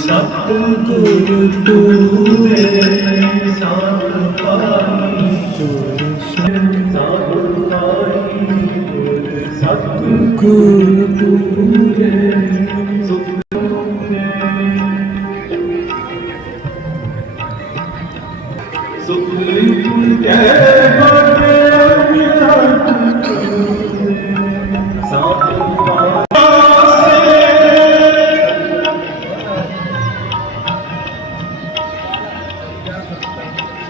ਸਤਿਗੁਰ ਤੂਰੇ ਸਾਧ ਪਾਈ ਸਤਿਗੁਰ ਤੂਰੇ ਸੁਖੀ ਜੈ ਬੜੇ ਮਿਹਰ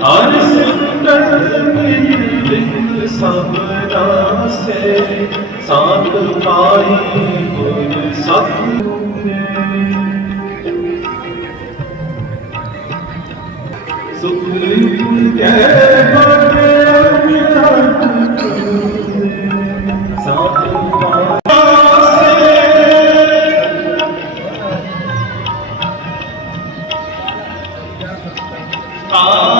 ਹਰ ਸਿਮਰਨ ਮਿਲ ਸਭ ਨਾਸੇ ਸਾਧ ਪਾਈ ਗੁਰ ਸਤਿ ਸੁਖ ਜੈ ਬੜੇ ਮਿਲਨ ਸਾਧ ਪਾਸੇ ਆਪ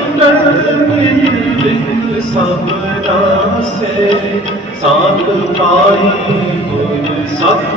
ਨਾਸੇ ਸਾਧ ਪਾਈ ਗੁਰ ਸਤਿ